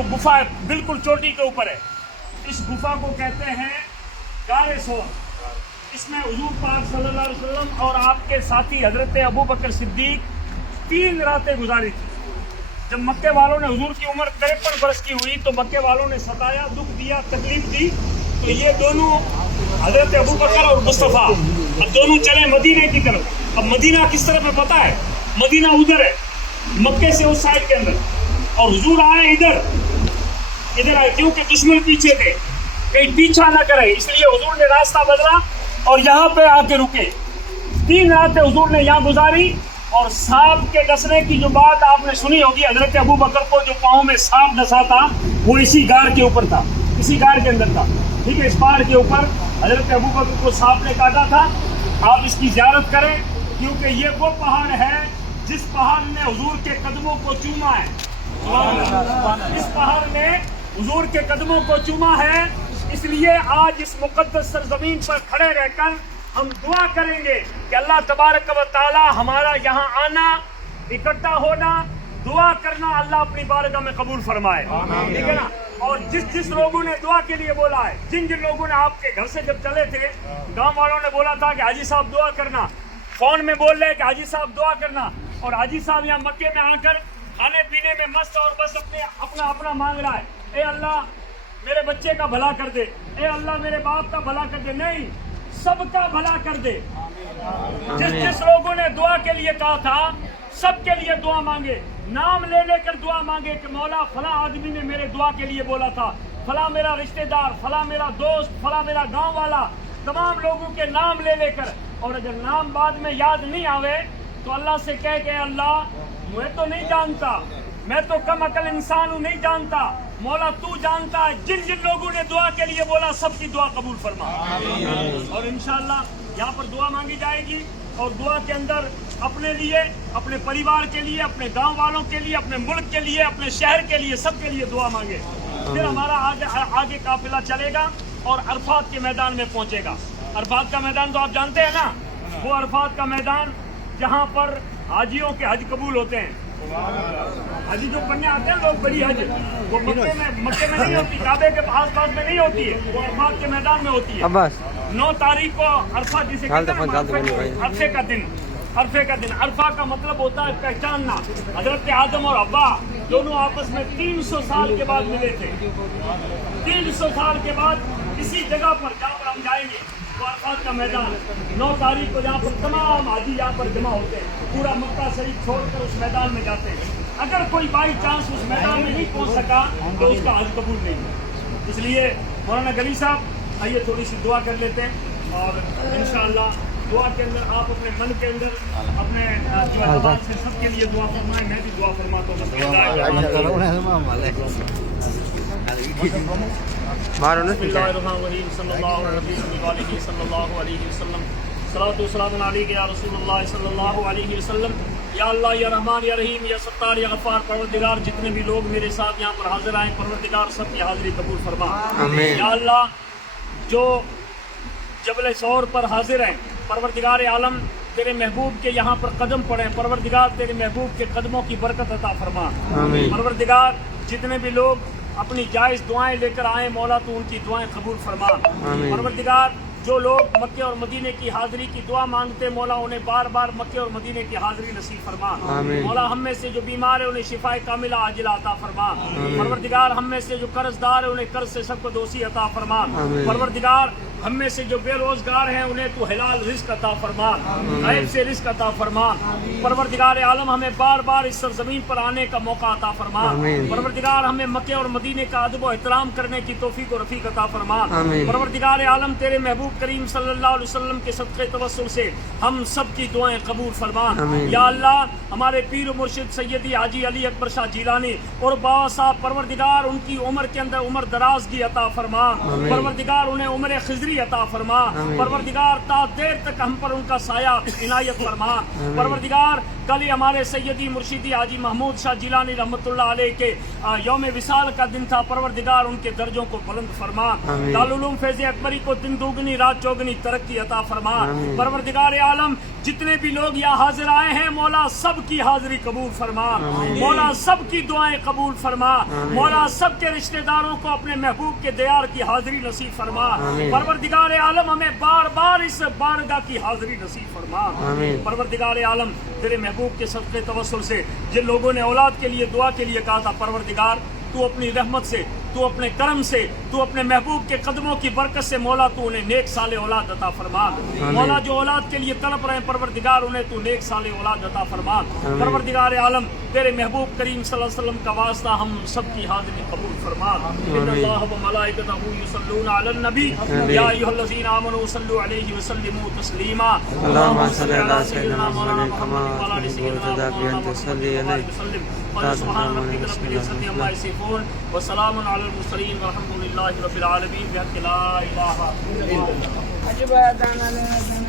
जो गुफा बिल्कुल चोटी के ऊपर है, इस गुफा को कहते हैं गारे सोर। इसमें हुजूर पाक सल्लल्लाहु अलैहि वसल्लम और आपके साथी हजरत अबू बकर सिद्दीक 3 रातें गुजारी थी। जब मक्के वालों ने, हुजूर की उम्र 53 वर्ष की हुई तो मक्के वालों ने सताया, दुख दिया, तकलीफ दी, तो ये दोनों हजरत अबू बकर और मुस्तफ़ा अब दोनों चले मदीने की तरफ। अब मदीना किस तरफ है पता है? मदीना उधर है, मक्के से उस साइड के अंदर, और हुजूर आए इधर आए, क्योंकि दुश्मन पीछे थे, कहीं पीछा ना करे, इसलिए हुजूर ने रास्ता बदला और यहाँ पे आके रुके। 3 रातें हुजूर ने यहाँ गुजारी। और सांप के डसने की जो बात आपने सुनी होगी, हजरत अबू बकर को जो पाँव में सांप डसा था वो इसी गार के ऊपर था, इसी गार के अंदर था, ठीक है, इस पहाड़ के ऊपर हजरत अबू बकर को सांप ने काटा था। आप इसकी ज़ियारत करें, क्योंकि ये वो पहाड़ है जिस पहाड़ ने हुजूर के कदमों को चूमा है। इस पहाड़ ने हुजूर के कदमों को चूमा है, इसलिए आज इस मुकद्दस सरजमीन पर खड़े रहकर हम दुआ करेंगे कि अल्लाह तबारक व तआला हमारा यहाँ आना, इकट्ठा होना, दुआ करना अल्लाह अपनी बारगाह में कबूल फरमाए, ठीक है ना। और जिस लोगों ने दुआ के लिए बोला है, जिन लोगों ने आपके घर से जब चले थे, गांव वालों ने बोला था कि हाजी साहब दुआ करना, फोन में बोल रहे कि हाजी साहब दुआ करना, और हाजी साहब यहाँ मक्के में आकर खाने पीने में मस्त और बस अपना मांग रहा है, ए अल्लाह मेरे बच्चे का भला कर दे, ए अल्लाह मेरे बाप का भला कर दे। नहीं, सबका भला कर दे। जिस लोगों ने दुआ के लिए कहा था, सबके लिए दुआ मांगे, नाम ले लेकर दुआ मांगे कि मौला फला आदमी ने मेरे दुआ के लिए बोला था, फला मेरा रिश्तेदार, फला मेरा दोस्त, फला मेरा गांव वाला, तमाम लोगों के नाम ले लेकर। और अगर नाम बाद में याद नहीं आवे तो अल्लाह से कह के अल्लाह मैं तो नहीं जानता, मैं तो कम अकल इंसान हूँ, नहीं जानता, मौला तू जानता है। जिन लोगों ने दुआ के लिए बोला सबकी दुआ कबूल फरमा। और इंशाअल्लाह यहाँ पर दुआ मांगी जाएगी, और दुआ के अंदर अपने लिए, अपने परिवार के लिए, अपने गांव वालों के लिए, अपने मुल्क के लिए, अपने शहर के लिए, सबके लिए दुआ मांगे। फिर हमारा आगे काफिला चलेगा और अरफात के मैदान में पहुंचेगा। अरफात का मैदान तो आप जानते हैं ना, वो अरफात का मैदान जहाँ पर हाजियों के हज कबूल होते हैं। हाजी जो करने आते हैं लोग, बड़ी हज, वो मक्के में नहीं होती, काबे के आस पास में नहीं होती है, वो अरफात के मैदान में होती है। 9 तारीख को अरफा जिसे कहते हैं, अरफे का दिन। अरफे का दिन, अरफा का मतलब होता है पहचानना। हजरत आदम और हव्वा दोनों आपस में 300 साल के बाद मिले थे। 300 साल के बाद इसी जगह पर जहाँ पर हम जाएंगे, तो अरफात का मैदान 9 तारीख को, जहाँ पर तमाम हाजी यहाँ पर जमा होते हैं, पूरा मक्का शरीफ छोड़कर उस मैदान में जाते हैं। अगर कोई बाई चांस उस मैदान में नहीं पहुँच सका तो उसका हज कबूल नहीं। इसलिए मौलाना गली साहब आइए थोड़ी सी दुआ कर लेते हैं, और इंशाअल्लाह दुआ के अंदर आप अपने मन के अंदर अपने ज़बान से सबके लिए दुआ फरमाएं। मैं भी दुआ फरमाता हूँ। सल्लल्लाहु अलैहि वसल्लम। या अल्लाह, या रहमान, या रहीम, या सत्तार, या गफ़ार, परवरदिगार जितने भी लोग मेरे साथ यहाँ पर हाजिर आए, परवरदिगार सबकी हाजिरी कबूल फरमा। या अल्लाह, जो जबल सौर पर हाजिर हैं, परवरदिगार आलम तेरे महबूब के यहाँ पर कदम पड़े, परवरदिगार तेरे महबूब के कदमों की बरकत अता फरमा। परवरदिगार जितने भी लोग अपनी जायज़ दुआएं लेकर आए, मौला तू उनकी दुआएं कबूल फरमा। परवरदिगार जो लोग मक्के और मदीने की हाजिरी की दुआ मांगते, मौला उन्हें बार बार मक्के और मदीने की हाजिरी नसीब फरमा। मौला हम में से जो बीमार है उन्हें शिफाए कामिला आजिला अता फरमा। परवरदिगार हम में से जो कर्जदार है उन्हें कर्ज से सबको दोषी अता फरमा। परवरदिगार हम में से जो बेरोजगार हैं उन्हें तू हलाल रिस्क अता फरमा, गैब से रिस्क अता फरमा। परवरदिगार आलम हमें बार बार इस सरजमीन पर आने का मौका अता फरमा। परवरदिगार हमें मक्के और मदीने का अदब और एहतराम करने की तौफीक और रफीक अता फरमा। परवरदिगार आलम तेरे महबूब करीम सल्लल्लाहु अलैहि वसल्लम के सदक़े तवस्सुल से हम सब की दुआएं कबूल फरमा। या अल्लाह, हमारे पीर मुर्शिद सैयदी हाजी अली अकबर शाह जिलानी और बाबा साहब, परवरदिगार उनकी उम्र के अंदर उम्र दराज की अता फरमा। परवरदिगार उन्हें उम्र खिजरी अता फरमा। परवरदिगार ता देर तक हम पर उनका साया इनायत फरमा। परवरदिगार کل ہی ہمارے سیدی مرشدی حاجی محمود شاہ جیلانی رحمۃ اللہ علیہ کے یوم وصال کا دن تھا. پروردگار ان کے درجوں کو بلند فرما. دارالعلوم فیض اکبری کو دن دوگنی رات چوگنی ترقی عطا فرما. پروردگار عالم جتنے بھی لوگ یہاں حاضر آئے ہیں مولا سب کی حاضری قبول فرما. مولا سب کی دعائیں قبول فرما. مولا سب کے رشتہ داروں کو اپنے محبوب کے دیار کی حاضری نصیب فرما. پروردگار عالم ہمیں بار بار اس بارگاہ کی حاضری نصیب فرما. پروردگار عالم تیرے محبوب کے صدقے توسل سے جن لوگوں نے اولاد کے لیے دعا کے لیے کہا تھا، پروردگار تو اپنی رحمت سے، تو اپنے کرم سے، تو اپنے محبوب کے قدموں کی برکت سے مولا تو انہیں نیک صالح اولاد عطا فرما. مولا جو اولاد کے لیے تڑپ رہے ہیں پروردگار انہیں تو نیک صالح اولاد عطا فرما. پروردگار عالم تیرے محبوب کریم صلی اللہ علیہ وسلم کا واسطہ ہم سب کی حاضری قبول فرما. ان اللہ و ملائکتہ یصلون علی النبی یا ایھا الذین آمنوا صلوا علیہ وسلموا تسلیما. اللهم صل على سيدنا محمد كما أمرت تصلي عليه. سبحان ربك رب العزة عما يصفون وسلام على المرسلين والحمد لله رب العالمين بحق لا إله إلا الله.